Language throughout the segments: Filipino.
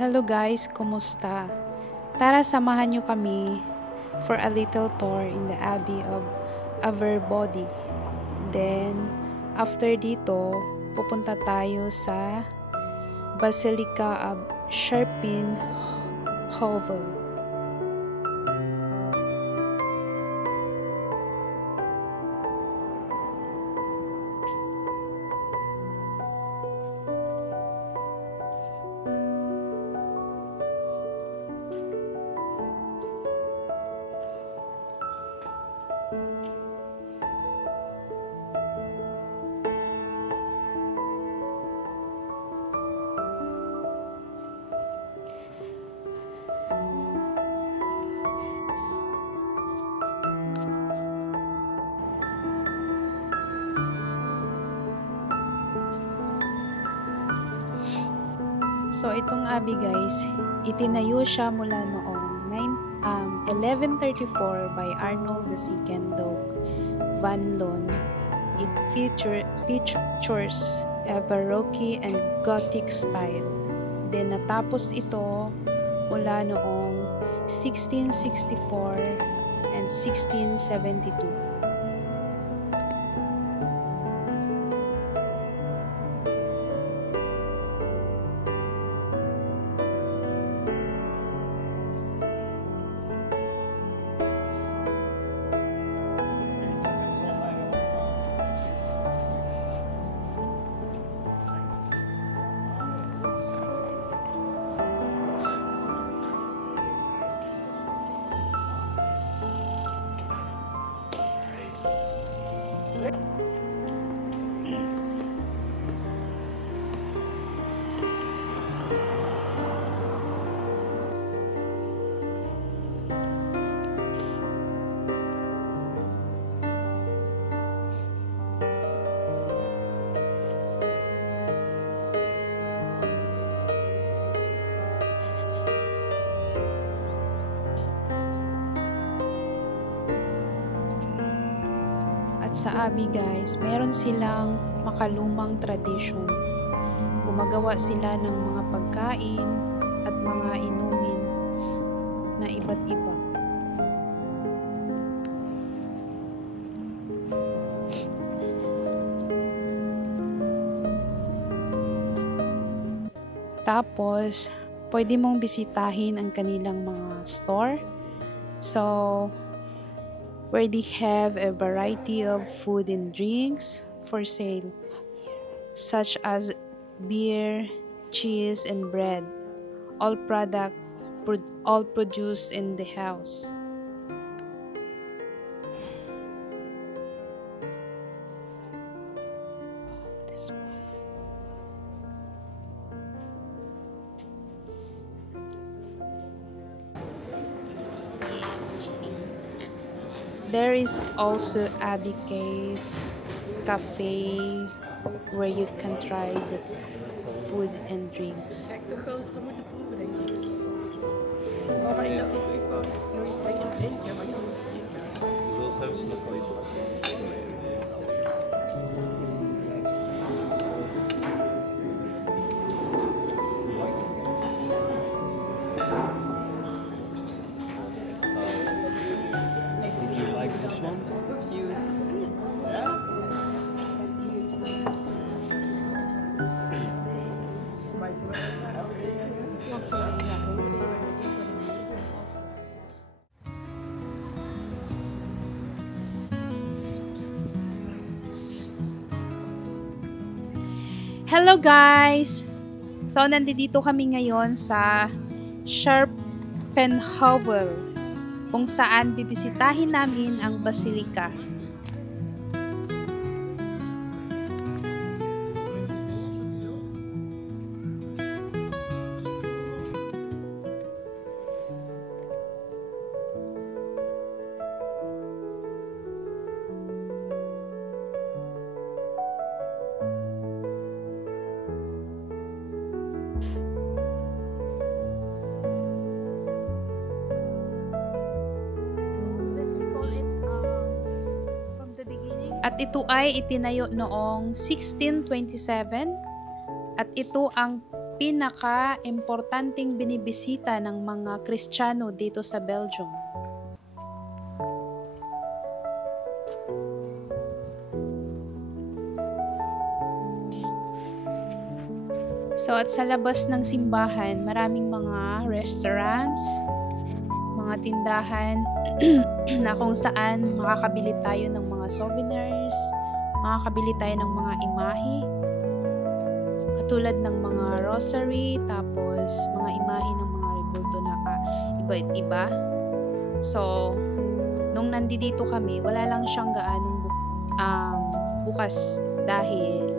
Hello guys, kumusta? Tara samahan nyo kami for a little tour in the Abbey of Aberbody. Then, after dito, pupunta tayo sa Basilica of Scherpenheuvel. So, itong abbey guys, itinayo siya mula noong 1134 by Arnold II van Loon. It features a Baroque and Gothic style. Then, natapos ito mula noong 1664 and 1672. At sa Abbey guys, meron silang makalumang tradisyon. Gumagawa sila ng mga pagkain at mga inumin na iba't iba. Tapos, pwede mong bisitahin ang kanilang mga store. So, where they have a variety of food and drinks for sale, such as beer, cheese, and bread, all produced in the house. There is also Abbey Cafe where you can try the food and drinks. Kijk, te groot gaan moeten proeven, denk ik. Oh, maar ik dacht, ik wou nooit lekker drinken, maar ik wil het drinken. Je wil zelfs nog wel iets. This one? Cute. Hello guys! So, nandito kami ngayon sa Scherpenheuvel, kung saan bibisitahin namin ang Basilica. At ito ay itinayo noong 1627 at ito ang pinaka-importanting binibisita ng mga Kristiyano dito sa Belgium. So at sa labas ng simbahan, maraming mga restaurants, mga tindahan na kung saan makakabili tayo ng mga souvenirs, makakabili tayo ng mga imahe, katulad ng mga rosary, tapos mga imahe ng mga rebulto na iba't iba. So, nung nandito kami, wala lang siyang gaanong bukas dahil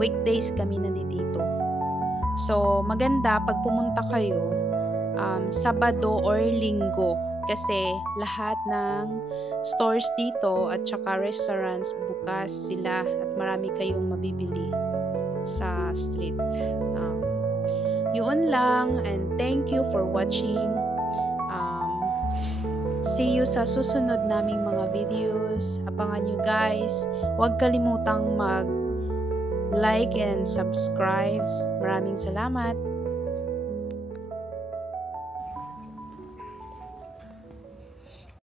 weekdays kami nandito. So, maganda pag pumunta kayo Sabado or Linggo kasi lahat ng stores dito at saka restaurants bukas sila at marami kayong mabibili sa street. Yun lang, and thank you for watching. See you sa susunod naming mga videos. Abangan nyo guys. Huwag kalimutang mag-like and subscribe. Maraming salamat.